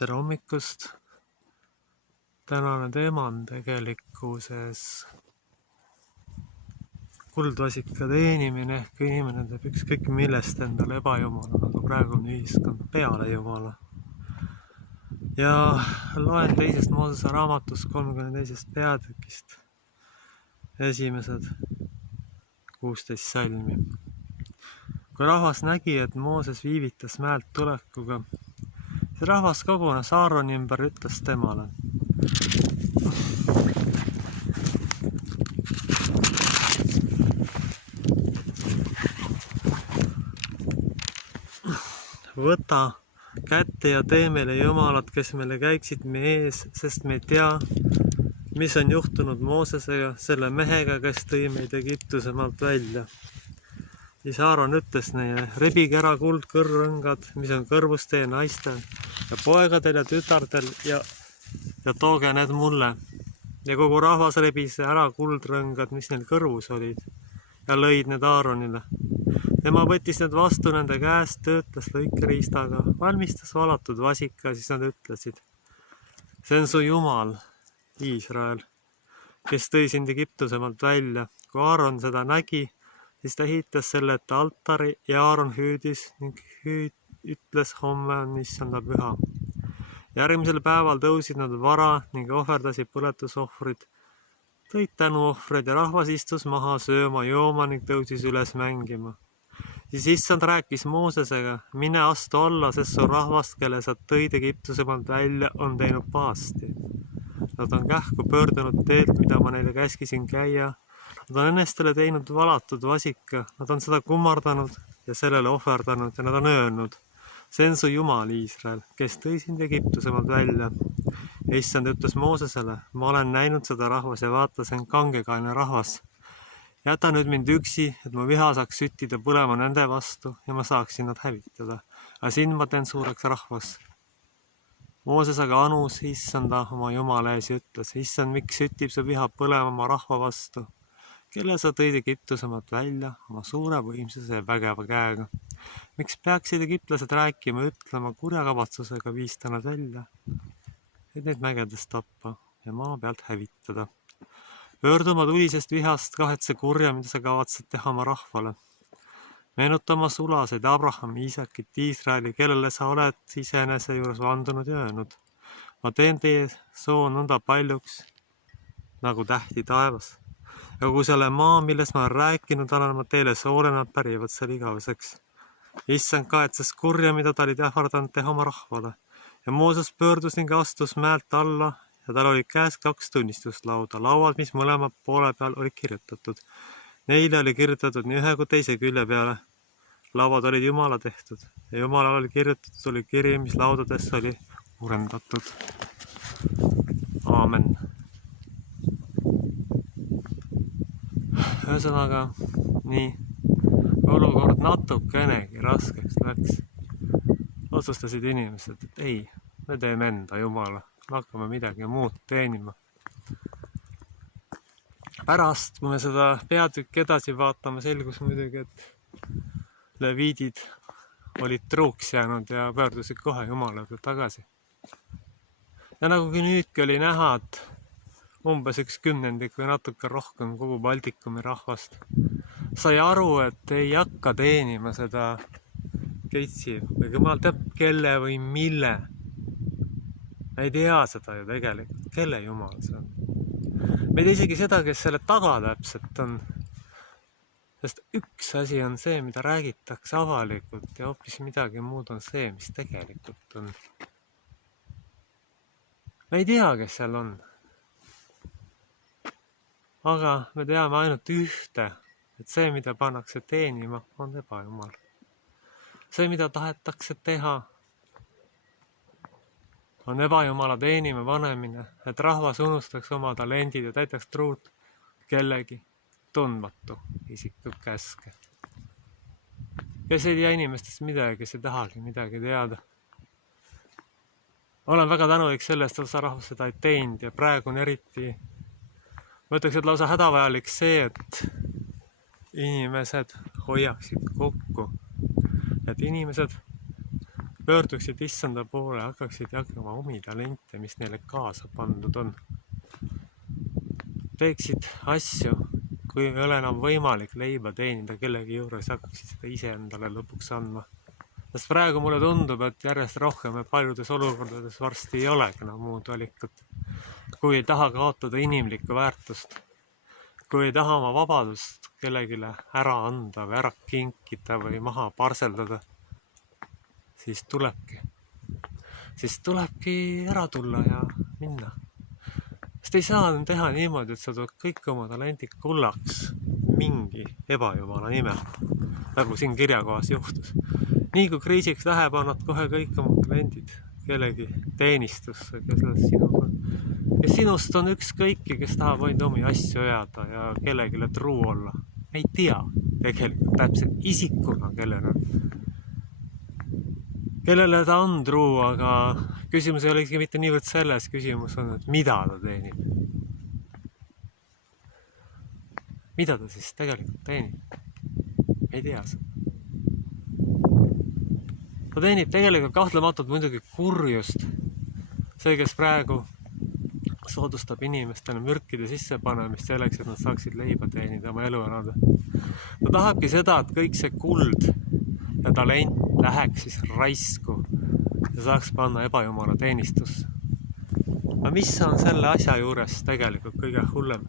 Tere hommikust! Tänane teema on tegelikkuses kuldvasika teenimine ehk inimene teeb ükskõik millest endale ebajumala, nagu praegu on ühiskond peale jumala. Ja loen 2. Moosese raamatust 32. peatükist esimesed 16 salmi. Kui rahvas nägi, et Mooses viivitas mäelt tulekuga, see rahvas kogunes Aaroni ümber, ütles temale: võta kätte ja tee meile jumalad, kes meile käiksid meie ees, sest me ei tea, mis on juhtunud Moosesega, selle mehega, kes tõi meid Egiptuse maalt välja. Siis Aaron ütles neile: rebige ära kuldkõrrõngad, mis on kõrvus teie naistel ja poegadel ja tütardel ja tooge need mulle. Ja kogu rahvas rebis ära kuldrõngad, mis neil kõrvus olid, ja lõid need Aaronile. Tema võttis need vastu nende käest, töötles lõikeriistaga, valmistas valatud vasika, siis nad ütlesid: see on su Jumal, Iisrael, kes tõi sind Egiptuse maalt välja. Kui Aaron seda nägi, siis ta ehitas selle ette altari ja Aaron hüüdis ning ütles: homme on issanda püha. Järgmisel päeval tõusid nad vara ning ohverdasid põletusohvrid, tõid tänuohvreid ja rahvas istus maha sööma, jooma ning tõusis üles mängima. Siis issand rääkis Moosesega: mine astu alla, sest su rahvast, kelle sa tõid Egiptuse maalt välja, on teinud pahasti. Nad on kähku pöördunud teelt, mida ma neile käskisin käia. Nad on enestele teinud valatud vasika, nad on seda kummardanud ja sellele ohverdanud ja nad on öelnud: see on su Jumal, Iisrael, kes tõi sind Egiptuse maalt välja. Ja issand ütles Moosesele: ma olen näinud seda rahvas ja vaata, see on kangekaelne rahvas. Jäta nüüd mind üksi, et mu viha saaks süttida põlema nende vastu ja ma saaksin nad hävitada. Aga sind ma teen suureks rahvas. Mooses aga anus issanda oma Jumala ees ja ütles: issand, miks süttib su viha põlema oma rahva vastu, kelle sa tõid Egiptuse maalt välja oma suure võimsuse ja vägeva käega? Miks peaksid egiptlased rääkima ja ütlema: kurja kavatsusega viis ta nad välja, et neid mägedest tappa ja maa pealt hävitada? Pöördu oma tulisest vihast, kahetse kurja, mida sa kavatsed teha oma rahvale. Meenuta oma sulaseid Abrahami, Iisakit, Iisraeli, kellele sa oled iseenese juures vandunud ja öelnud: ma teen teie soo nõnda paljuks nagu tähti taevas. Ja kogu selle maa, millest ma olen rääkinud, annan ma teile soole, nad pärivad seal igaveseks. Issand kahetses kurja, mida ta olid ähvardanud teha oma rahvale. Ja Mooses pöördus ning astus mäelt alla ja tal oli käes 2 tunnistuslauda, lauad, mis mõlema poole peal olid kirjutatud. Neile oli kirjutatud nii ühe kui teise külje peale. Lauad olid Jumala tehtud ja Jumalal oli kirjutatud, oli kiri, mis laudadesse oli urendatud. Aamen. Ühesõnaga, nii, olukord natukenegi raskeks läks. Otsustasid inimesed, et ei, me teeme enda Jumala, hakkame midagi muud teenima. Pärast, kui me seda peatükki edasi vaatame, selgus muidugi, et leviidid olid truuks jäänud ja pöördusid kohe Jumala juurde tagasi. Ja nagugi nüüdki oli näha, et umbes 1/10 või natuke rohkem kogu Baltikumi rahvast sai aru, et ei hakka teenima seda keitsi või jumal teab kelle või mille. Ei tea seda ju tegelikult, kelle Jumal see on. Me ei tea isegi seda, kes selle taga täpselt on. Sest üks asi on see, mida räägitakse avalikult ja hoopis midagi muud on see, mis tegelikult on. Me ei tea, kes seal on. Aga me teame ainult ühte, et see, mida pannakse teenima, on ebajumal. See, mida tahetakse teha, on ebajumala teenima panemine, et rahvas unustaks oma talendid ja täidaks truud kellegi tundmatu isiku käske. Kes ei tea inimestest midagi, kes ei tahagi midagi teada. Olen väga tänulik sellest, et osa rahvas seda ei teinud ja praegu on eriti, ma ütleks, et lausa hädavajalik see, et inimesed hoiaksid kokku. Et inimesed pöörduksid issanda poole, hakkaksid jagama omi talente, mis neile kaasa pandud on. Teeksid asju, kui ei ole enam võimalik leiba teenida kellegi juures, hakkaksid seda ise endale lõpuks andma. Sest praegu mulle tundub, et järjest rohkem ja paljudes olukordades varsti ei olegi enam muud valikut. Kui ei taha kaotada inimlikku väärtust, kui ei taha oma vabadust kellegile ära anda või ära kinkida või maha parseldada, siis tulebki ära tulla ja minna. Sest ei saa teha niimoodi, et sa tood kõik oma talendid kullaks mingi ebajumala nime, nagu siin kirjakohas juhtus. Nii kui kriisiks läheb, annad kohe kõik oma talendid kellegi teenistusse, kes sinust on ükskõiki, kes tahab ainult omi asju ajada ja kellegile truu olla. Me ei tea tegelikult täpselt isikuna, kellele ta on truu, aga küsimus ei olegi mitte niivõrd selles, küsimus on, et mida ta teenib. Mida ta siis tegelikult teenib? Ei tea seda. Ta teenib tegelikult kahtlematult muidugi kurjust. See, kes praegu soodustab inimestele mürkide sissepanemist selleks, et nad saaksid leiba teenida oma elu elada. Ta tahabki seda, et kõik see kuld ja talent läheks siis raisku ja saaks panna ebajumala teenistusse. Aga mis on selle asja juures tegelikult kõige hullem?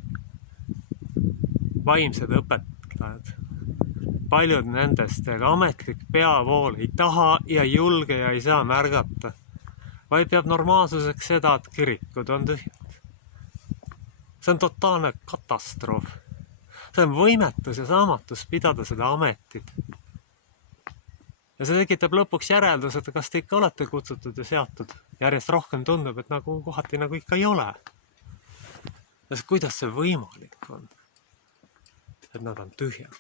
Vaimsed õpetajad. Paljud nendest, aga ametlik peavool ei taha ja julge ja ei saa märgata, vaid peab normaalsuseks seda, et kirikud on tühjad. See on totaalne katastroof. See on võimetus ja saamatus pidada seda ametit. Ja see tekitab lõpuks järeldus, et kas te ikka olete kutsutud ja seatud. Järjest rohkem tundub, et nagu kohati nagu ikka ei ole. Ja kuidas see võimalik on? Et nad on tühjad.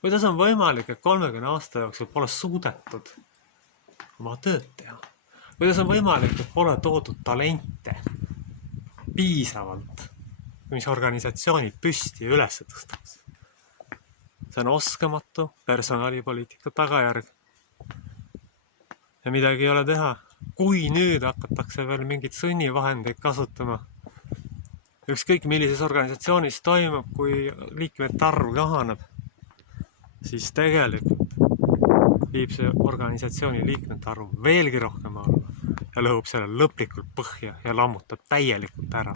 Kuidas on võimalik, et 30 aasta jooksul pole suudetud oma tööd teha? Kuidas on võimalik, et pole toodud talente piisavalt, mis organisatsioonid püsti ja üles tõstaks? See on oskamatu personalipoliitika tagajärg. Ja midagi ei ole teha. Kui nüüd hakatakse veel mingid sunnivahendeid kasutama, ükskõik millises organisatsioonis toimub, kui liikmete arv kahaneb, siis tegelikult viib see organisatsiooni liikmete arv veelgi rohkem alla ja lõhub selle lõplikult põhja ja lammutab täielikult ära.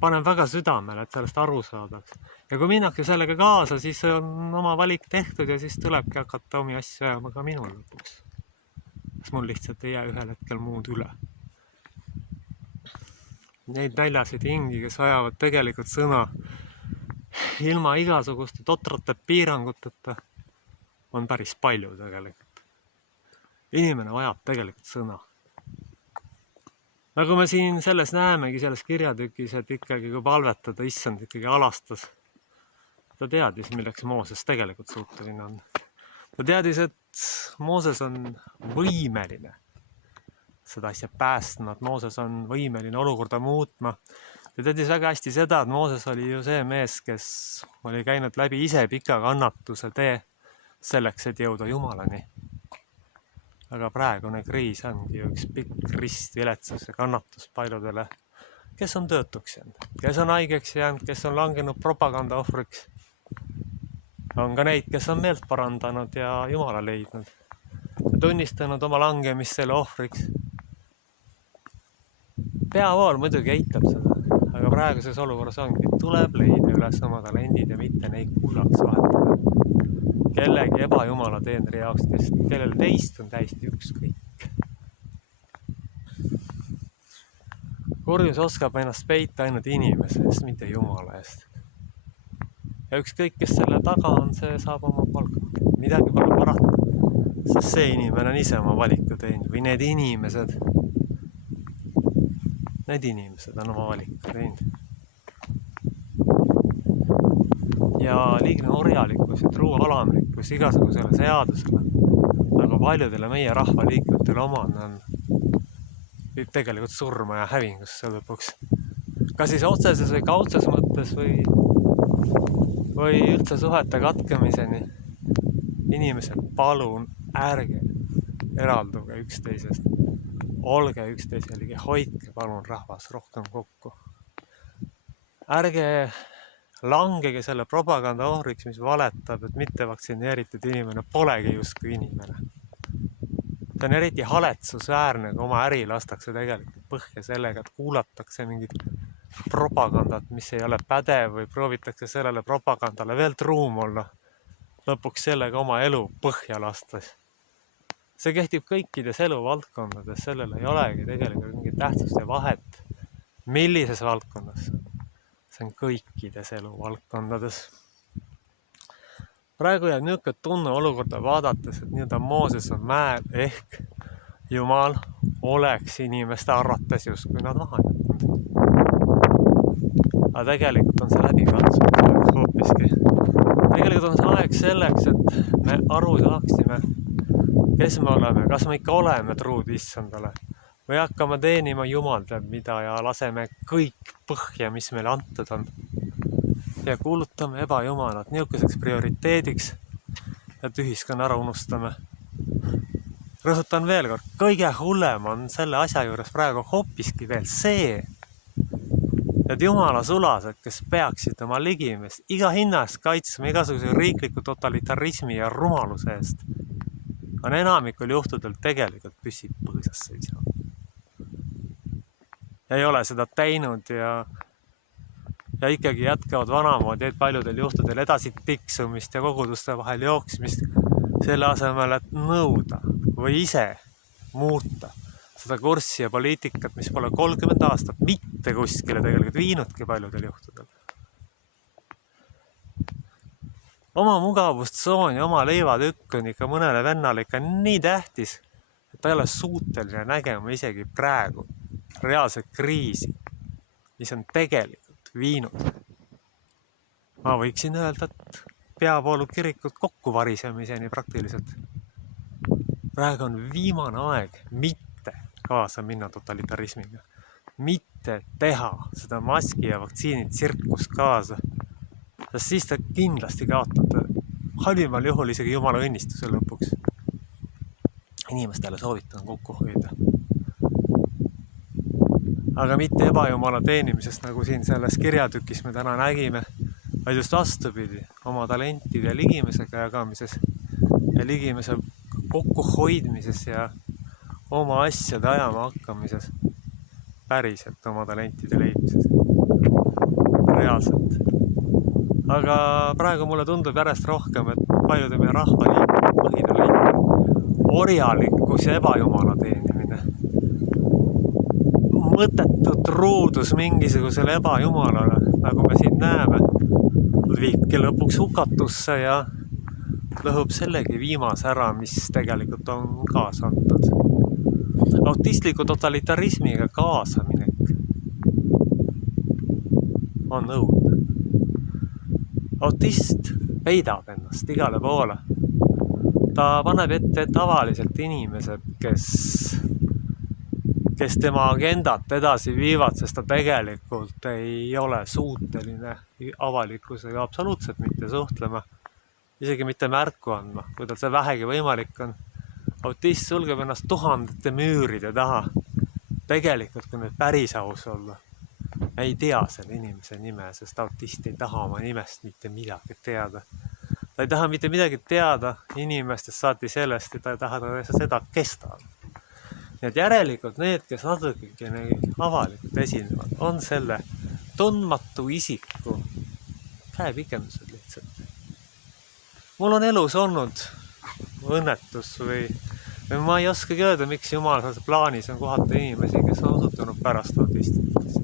Panen väga südamele, et sellest aru saadaks. Ja kui minnakse sellega kaasa, siis on oma valik tehtud ja siis tulebki hakata omi asju ajama ka minul lõpuks. Sest mul lihtsalt ei jää ühel hetkel muud üle. Neid näljasid hingi, kes ajavad tegelikult sõna ilma igasuguste totrate piiranguteta, on päris palju tegelikult. Inimene vajab tegelikult sõna. Nagu me siin selles näemegi, selles kirjatükis, et ikkagi kui palvetada, issand ikkagi alastas. Ta teadis, milleks Mooses tegelikult suuteline on. Ta teadis, et Mooses on võimeline seda asja päästma, et Mooses on võimeline olukorda muutma. Ta teadis väga hästi seda, et Mooses oli ju see mees, kes oli käinud läbi ise pika kannatuse tee selleks, et jõuda Jumalani. Aga praegune kriis ongi üks pikk ristviletsus ja kannatus paljudele, kes on töötuks jäänud, kes on haigeks jäänud, kes on langenud propaganda ohvriks. On ka neid, kes on meelt parandanud ja Jumala leidnud ja tunnistanud oma langemist selle ohvriks. Peavool muidugi eitab seda, aga praeguses olukorras ongi, tuleb leida üles oma talendid ja mitte neid kullaks vahetada. Kellegi ebajumala teenri jaoks, kellel teist on täiesti ükskõik. Kurjus oskab ennast peita ainult inimese eest, mitte Jumala eest. Ja ükskõik, kes selle taga on, see saab oma palka. Midagi pole parata, sest see inimene on ise oma valiku teinud või need inimesed on oma valiku teinud. Ja liigne orjalikkus ja truu alamlikkus igasugusele seadusele, nagu paljudele meie rahvaliikmetele oman, viib tegelikult surma ja hävingusse lõpuks. Kas siis otseses või kaudses mõttes või üldse suhete katkemiseni. inimesed, palun ärge eralduge üksteisest. Olge üksteise ligi, hoidke palun rahvas rohkem kokku. Ärge langege selle propaganda ohvriks, mis valetab, et mitte vaktsineeritud inimene polegi justkui inimene. See on eriti haletsusväärne, kui oma äri lastakse tegelikult põhja sellega, et kuulatakse mingit propagandat, mis ei ole pädev või proovitakse sellele propagandale veel truum olla. Lõpuks sellega oma elu põhja lastes. See kehtib kõikides eluvaldkondades, sellel ei olegi tegelikult mingit tähtsust ja vahet, millises valdkonnas. See on kõikides eluvaldkondades. Praegu jääb niisugune tunne olukorda vaadates, et nii-öelda Mooses on mäel ehk Jumal oleks inimeste arvates justkui nad maha jätnud. Aga tegelikult on see läbikatsunud hoopiski. Tegelikult on see aeg selleks, et me aru saaksime, kes me oleme, kas me ikka oleme truud issandale või hakkame teenima Jumal teab mida ja laseme kõik põhja, mis meile antud on. Ja kuulutame ebajumalat niisuguseks prioriteediks, et ühiskonna ära unustame. Rõhutan veel kord, kõige hullem on selle asja juures praegu hoopiski veel see, et jumala sulased, kes peaksid oma ligimest iga hinna eest kaitsma igasuguse riikliku totalitarismi ja rumaluse eest, on enamikul juhtudel tegelikult püsib põõsas seisab. Ei ole seda teinud ja ikkagi jätkavad vanamoodi paljudel juhtudel edasi tiksumist ja koguduste vahel jooksmist selle asemel, et nõuda või ise muuta seda kurssi ja poliitikat, mis pole 30 aastat mitte kuskile tegelikult viinudki paljudel juhtudel. Oma mugavustsoon ja oma leivatükk on ikka mõnele vennale ikka nii tähtis, et ta ei ole suuteline nägema isegi praegu reaalset kriisi, mis on tegelikult viinud. Ma võiksin öelda, et peavoolu kirikud kokku varisemiseni praktiliselt. Praegu on viimane aeg mitte kaasa minna totalitarismiga. Mitte teha seda maski ja vaktsiini tsirkust kaasa. Sest siis te kindlasti kaotate halvimal juhul isegi jumala õnnistuse lõpuks. Inimestele soovitan kokku hoida. Aga mitte ebajumala teenimisest, nagu siin selles kirjatükis me täna nägime, vaid just vastupidi, oma talentide ja ligimisega jagamises ja ligimise kokkuhoidmises ja oma asjade ajama hakkamises, päriselt oma talentide leidmises, reaalselt. Aga praegu mulle tundub järjest rohkem, et paljude meie rahvaliikide põhine lõik, orjalikkus ja ebajumala teenimine, mõttetut ruudus mingisugusele ebajumalale, nagu me siin näeme, viibki lõpuks hukatusse ja lõhub sellegi viimase ära, mis tegelikult on kaasa antud. Autistliku totalitarismiga kaasaminek on õudne. Autist peidab ennast igale poole. Ta paneb ette tavaliselt inimesed, kes tema agendat edasi viivad, sest ta tegelikult ei ole suuteline avalikkusega absoluutselt mitte suhtlema, isegi mitte märku andma, kui tal see vähegi võimalik on. Autist sulgeb ennast tuhandete müüride taha. Tegelikult, kui nüüd päris aus olla, ei tea selle inimese nime, sest autist ei taha oma nimest mitte midagi teada. Ta ei taha mitte midagi teada inimestest saati sellest, et ta ei taha seda, kes ta on. Nii et järelikult need, kes natuke avalikult esinevad, on selle tundmatu isiku käepikendused lihtsalt. Mul on elus olnud õnnetus või ma ei oskagi öelda, miks Jumal plaanis on kohata inimesi, kes on osutunud pärast autistideks.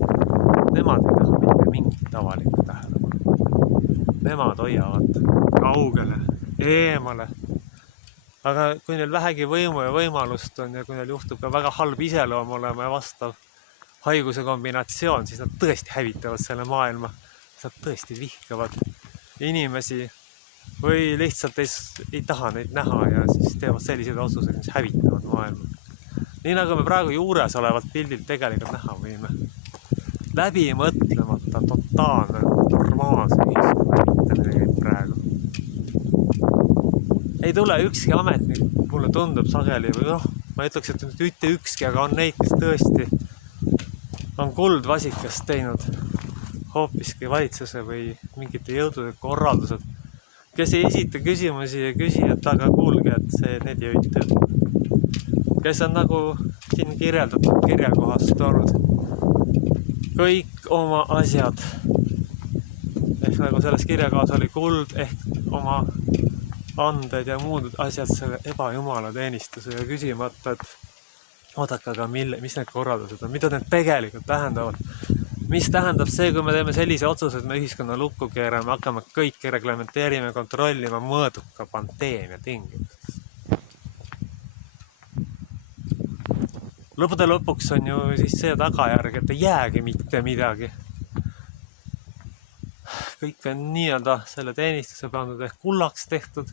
Nemad ei taha mitte mingit avalikku tähelepanu. Nemad hoiavad kaugele, eemale. Aga kui neil vähegi võimu ja võimalust on ja kui neil juhtub ka väga halb iseloom olema ja vastav haiguse kombinatsioon, siis nad tõesti hävitavad selle maailma. Nad tõesti vihkavad inimesi või lihtsalt ei taha neid näha ja siis teevad selliseid otsuseid, mis hävitavad maailma. Nii nagu me praegu juures olevalt pildilt tegelikult näha võime. Läbi mõtlemata totaalne normaalse ühiskonna hävitamine käib praegu. ei tule ükski ametnik, mulle tundub sageli, või ma ei ütleks, et mitte ükski, aga on neid, kes tõesti on kuldvasikast teinud hoopiski valitsuse või mingite jõudude korraldused, kes ei esita küsimusi ja küsijad taga, kuulge, et need jõite. Kes on nagu siin kirjeldatud kirjakohas toonud kõik oma asjad. Ehk nagu selles kirjakohas oli kuld, ehk oma anded ja muud asjad selle ebajumala teenistuse ja küsimata, et oodake, aga mis need korraldused on, mida need tegelikult tähendavad. Mis tähendab see, kui me teeme sellise otsuse, et me ühiskonna lukku keerame, hakkame kõike reglementeerima, kontrollima mõõduka pandeemia tingimustes. Lõppude lõpuks on ju siis see tagajärg, et ei jäägi mitte midagi. Kõik on nii-öelda selle teenistuse pandud ehk kullaks tehtud.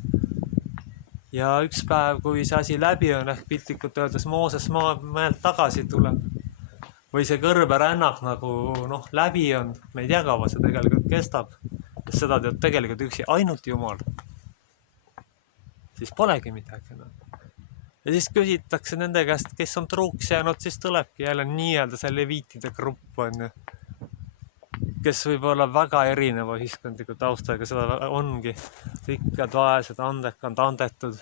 Ja üks päev, kui see asi läbi on, ehk piltlikult öeldes Mooses mäelt tagasi tuleb, või see kõrberännak nagu läbi on, me ei tea, kaua see tegelikult kestab, sest seda teab tegelikult üksi ainult Jumal, siis polegi midagi enam. Ja siis küsitakse nende käest, kes on truuks jäänud, siis tulebki jälle nii-öelda see leviitide grupp on, kes võib olla väga erineva ühiskondliku taustaga, seda ongi rikkad, vaesed, andekad, andetud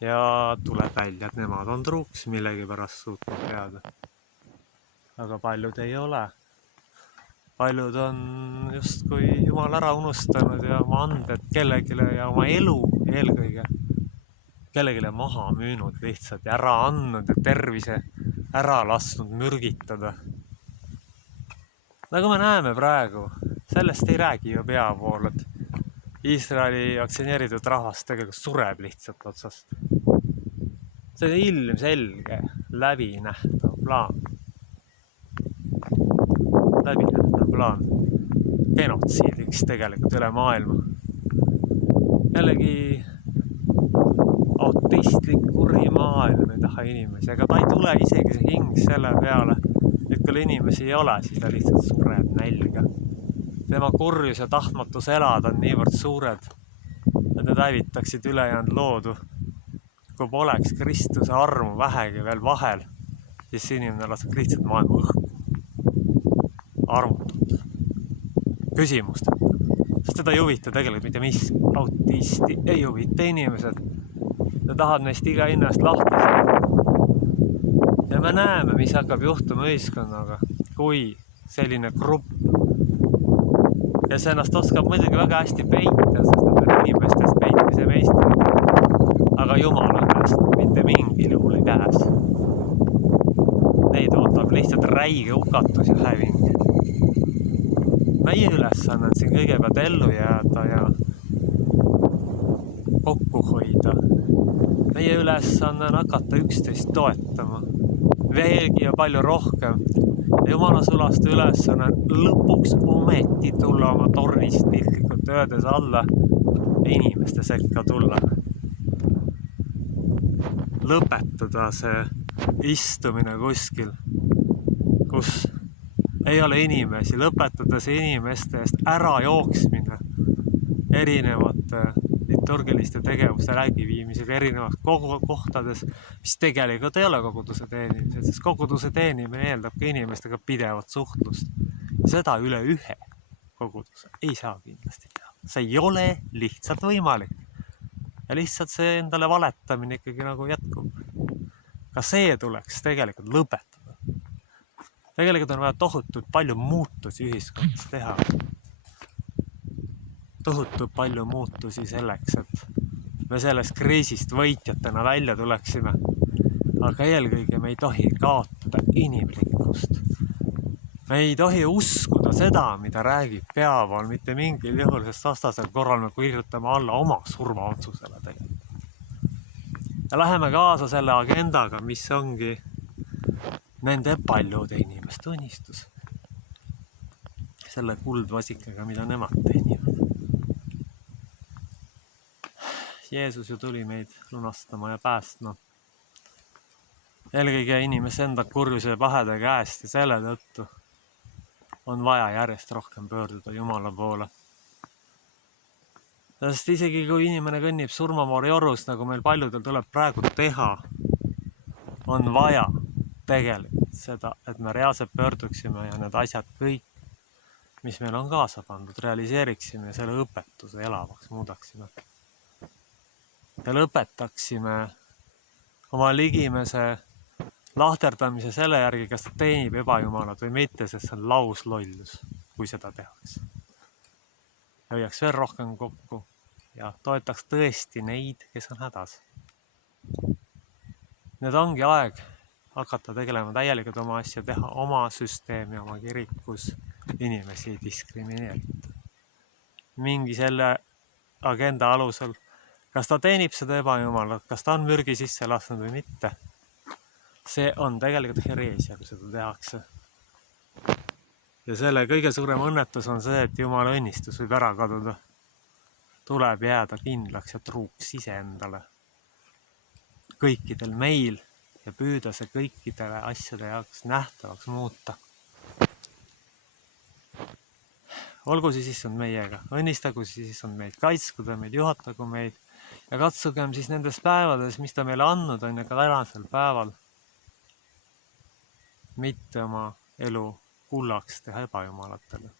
ja tuleb välja, et nemad on truuks millegi pärast suutnud peada. Aga paljud ei ole. Paljud on justkui Jumal ära unustanud ja oma anded kellegile ja oma elu eelkõige kellegile maha müünud lihtsalt ja ära andnud ja tervise ära lasknud mürgitada. Nagu me näeme praegu, sellest ei räägi ju peavool, et Iisraeli vaktsineeritud rahvas tegelikult sureb lihtsalt otsast. See on ilmselge, läbinähtav plaan. Genotsiidiks tegelikult üle maailma. Jällegi autistlik kuri maailm ei taha inimesi, aga ta ei tule isegi see hing selle peale, et kui inimesi ei ole, siis ta lihtsalt sureb nälga. Tema kurjus ja tahtmatus elada on niivõrd suured, et need hävitaksid ülejäänud loodu. Kui poleks Kristuse armu vähegi veel vahel, siis inimene laseb lihtsalt maailma õhku. Armutult. Küsimust. Sest teda ei huvita tegelikult mitte miski. Autisti ei huvita inimesed. Ta tahab neist iga hinnast lahti saada. Ja me näeme, mis hakkab juhtuma ühiskonnaga, kui selline grupp, kes ennast oskab muidugi väga hästi peita, sest nad on inimestest peitmise meistrid, aga Jumala käest mitte mingil juhul ei pääse. Neid ootab lihtsalt räige hukatus ja häving. Meie ülesanne on siin kõigepealt ellu jääda ja kokku hoida. Meie ülesanne on hakata üksteist toetama. Veelgi ja palju rohkem. Jumala sulaste ülesanne on lõpuks ometi tulla oma tornist piltlikult öeldes alla inimeste sekka tulla. Lõpetada see istumine kuskil, kus ei ole inimesi, lõpetada see inimeste eest ära jooksmine erinevate liturgiliste tegevuste läbiviimisega erinevad kohtades, mis tegelikult ei ole koguduse teenimised, sest koguduse teenimine eeldab ka inimestega pidevat suhtlust. Ja seda üle ühe koguduse ei saa kindlasti teha. See ei ole lihtsalt võimalik. Ja lihtsalt see endale valetamine ikkagi nagu jätkub. Ka see tuleks tegelikult lõpetada. Tegelikult on vaja tohutult palju muutusi ühiskonnas teha. Tohutult palju muutusi selleks, et me sellest kriisist võitjatena välja tuleksime. Aga eelkõige me ei tohi kaotada inimlikkust. Me ei tohi uskuda seda, mida räägib peavool mitte mingil juhul, sest vastasel korral me kirjutame alla oma surmaotsusele tegelikult. Ja läheme kaasa selle agendaga, mis ongi nende paljude inimeste unistus. Selle kuldvasikaga, mida nemad teenivad. Jeesus ju tuli meid lunastama ja päästma. Eelkõige inimese enda kurjuse pahede käest ja selle tõttu on vaja järjest rohkem pöörduda Jumala poole. Sest isegi kui inimene kõnnib surmamoori orus, nagu meil paljudel tuleb praegu teha, on vaja tegelikult seda, et me reaalselt pöörduksime ja need asjad kõik, mis meil on kaasa pandud, realiseeriksime ja selle õpetuse elavaks muudaksime. Ja lõpetaksime oma ligimese lahterdamise selle järgi, kas ta teenib ebajumalat või mitte, sest see on lauslollus, kui seda tehakse. Ja hoiaks veel rohkem kokku ja toetaks tõesti neid, kes on hädas. Nüüd ongi aeg hakata tegelema täielikult oma asja, teha oma süsteemi, oma kirikus inimesi ei diskrimineerita. Mingi selle agenda alusel, kas ta teenib seda ebajumalat, kas ta on mürgi sisse lasknud või mitte. See on tegelikult hereesia, kui seda tehakse. Ja selle kõige suurem õnnetus on see, et Jumala õnnistus võib ära kaduda. Tuleb jääda kindlaks ja truuks iseendale. Kõikidel meil ja püüda see kõikidele asjade jaoks nähtavaks muuta. Olgu siis issand meiega, õnnistagu siis issand meid, kaitsku ta meid, juhatagu meid ja katsugem siis nendes päevades, mis ta meile andnud on ja ka tänasel päeval mitte oma elu kullaks teha ebajumalatele.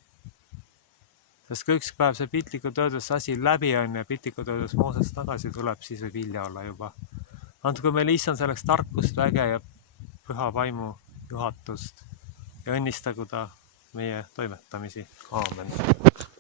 Sest kui üks päev see piltlikult öeldes asi läbi on ja piltlikult öeldes Mooses tagasi tuleb, siis võib hilja olla juba. Andku meil issand selleks tarkust, väge ja püha vaimu juhatust ja õnnistagu ta meie toimetamisi. Aamen.